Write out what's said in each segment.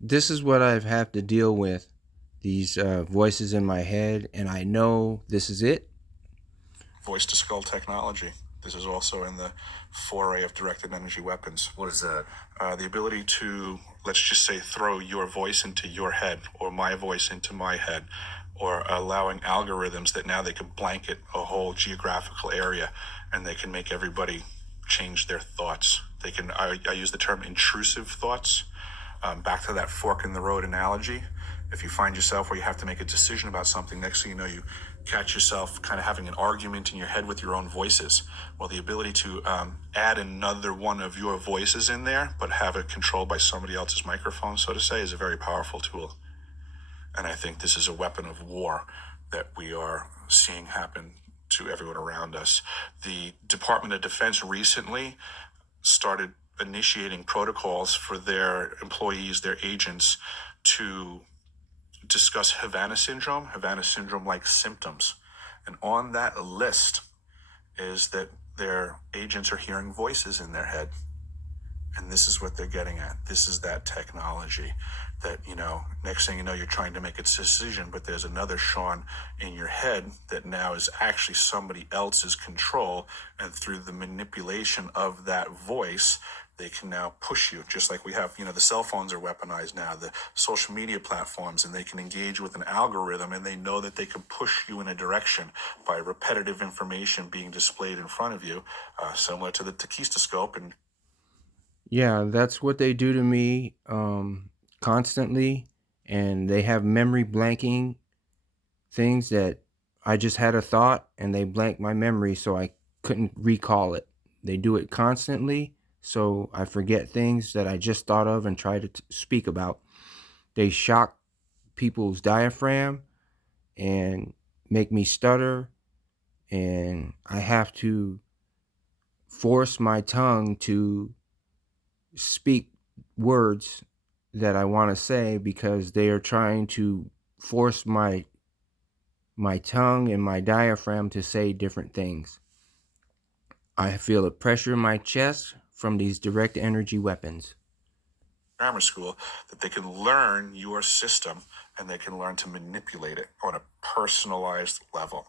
This is what I've had to deal with, these voices in my head, and I know this is it. Voice to skull technology. This is also in the foray of directed energy weapons. What is that? The ability to, let's just say, throw your voice into your head or my voice into my head, or allowing algorithms that now they can blanket a whole geographical area and they can make everybody change their thoughts. They can, I use the term intrusive thoughts. Back to that fork in the road analogy. If you find yourself where you have to make a decision about something, next thing you know, you catch yourself kind of having an argument in your head with your own voices. Well, the ability to add another one of your voices in there, but have it controlled by somebody else's microphone, so to say, is a very powerful tool. And I think this is a weapon of war that we are seeing happen to everyone around us. The Department of Defense recently started initiating protocols for their employees, their agents, to discuss Havana syndrome-like symptoms. And on that list is that their agents are hearing voices in their head. And this is what they're getting at. This is that technology that, next thing you know, you're trying to make a decision, but there's another Sean in your head that now is actually somebody else's control. And through the manipulation of that voice, they can now push you, just like we have, the cell phones are weaponized now, the social media platforms, and they can engage with an algorithm, and they know that they can push you in a direction by repetitive information being displayed in front of you, similar to the Takistoscope. And Yeah, that's what they do to me constantly. And they have memory blanking things that I just had a thought and they blank my memory so I couldn't recall it. They do it constantly, so I forget things that I just thought of and try to speak about. They shock people's diaphragm and make me stutter, and I have to force my tongue to speak words that I want to say because they are trying to force my tongue and my diaphragm to say different things. I feel a pressure in my chest from these direct energy weapons. Grammar school, that they can learn your system and they can learn to manipulate it on a personalized level.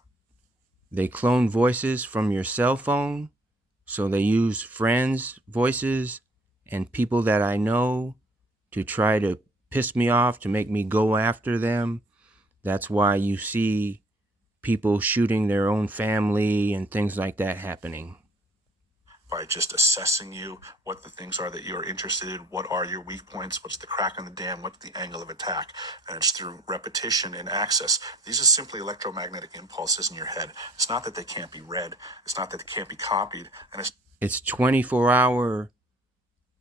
They clone voices from your cell phone, so they use friends' voices and people that I know to try to piss me off, to make me go after them. That's why you see people shooting their own family and things like that happening. By just assessing you, what the things are that you're interested in, what are your weak points, what's the crack in the dam, what's the angle of attack. And it's through repetition and access. These are simply electromagnetic impulses in your head. It's not that they can't be read, it's not that they can't be copied, and It's 24-hour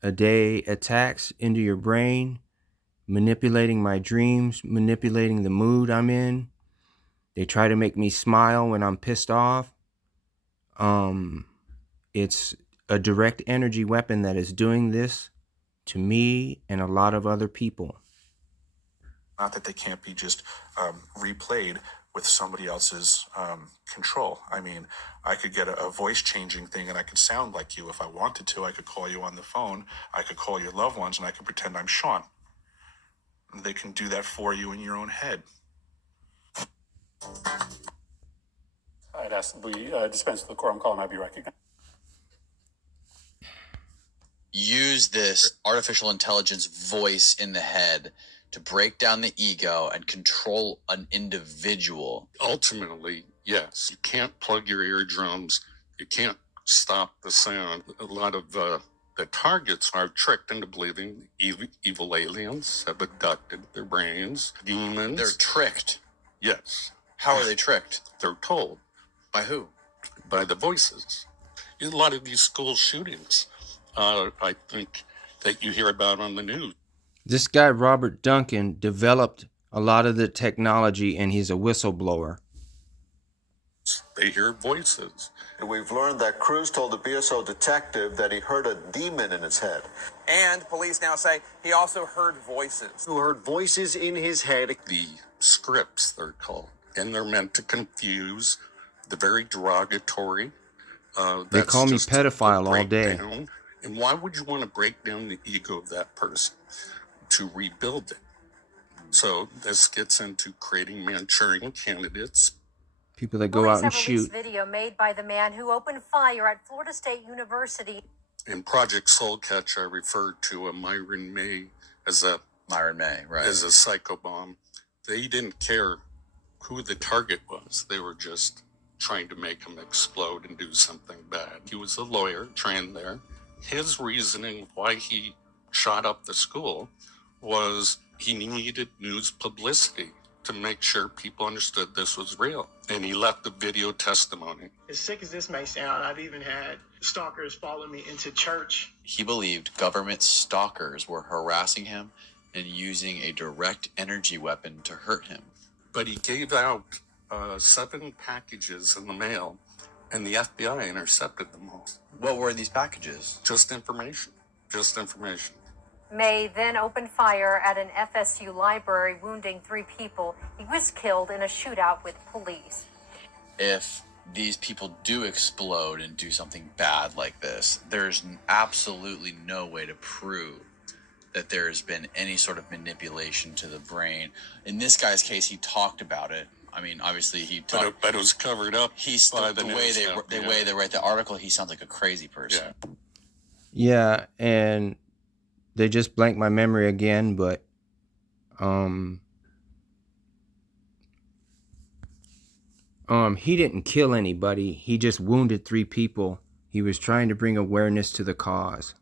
a day attacks into your brain, manipulating my dreams, manipulating the mood I'm in. They try to make me smile when I'm pissed off. It's a direct energy weapon that is doing this to me and a lot of other people. not that they can't be just replayed with somebody else's control. I mean, I could get a voice changing thing and I could sound like you if I wanted to. I could call you on the phone. I could call your loved ones and I could pretend I'm Sean. They can do that for you in your own head. I'd ask that we dispense with the quorum call and I be recognized. Use this artificial intelligence voice in the head to break down the ego and control an individual. Ultimately, yes. You can't plug your eardrums. You can't stop the sound. A lot of the targets are tricked into believing evil aliens have abducted their brains. Demons. They're tricked. Yes. How are they tricked? They're told. By who? By the voices. A lot of these school shootings, I think, that you hear about on the news. This guy, Robert Duncan, developed a lot of the technology and he's a whistleblower. They hear voices. And we've learned that Cruz told the BSO detective that he heard a demon in his head. And police now say he also heard voices. Who heard voices in his head. The scripts, they're called. And they're meant to confuse, the very derogatory. They call me pedophile all day. And why would you want to break down the ego of that person? to rebuild it. So this gets into creating Manchurian candidates. People that go out and Police have released shoot. video made by the man who opened fire at Florida State University. In Project Soulcatch, I referred to a Myron May as a psycho bomb. They didn't care who the target was. They were just trying to make him explode and do something bad. He was a lawyer trained there. His reasoning why he shot up the school was he needed news publicity to make sure people understood this was real. And he left the video testimony. As sick as this may sound, I've even had stalkers follow me into church. He believed government stalkers were harassing him and using a direct energy weapon to hurt him. But he gave out 7 packages in the mail, and the FBI intercepted them all. What were these packages? Just information. Just information. May then opened fire at an FSU library, wounding 3 people. He was killed in a shootout with police. If these people do explode and do something bad like this, there's absolutely no way to prove that there has been any sort of manipulation to the brain. In this guy's case, he talked about it. I mean, obviously he talked, but it was covered up. He's by the the way news they company. the way they write the article. He sounds like a crazy person. Yeah, and they just blanked my memory again, but he didn't kill anybody. He just wounded 3 people. He was trying to bring awareness to the cause.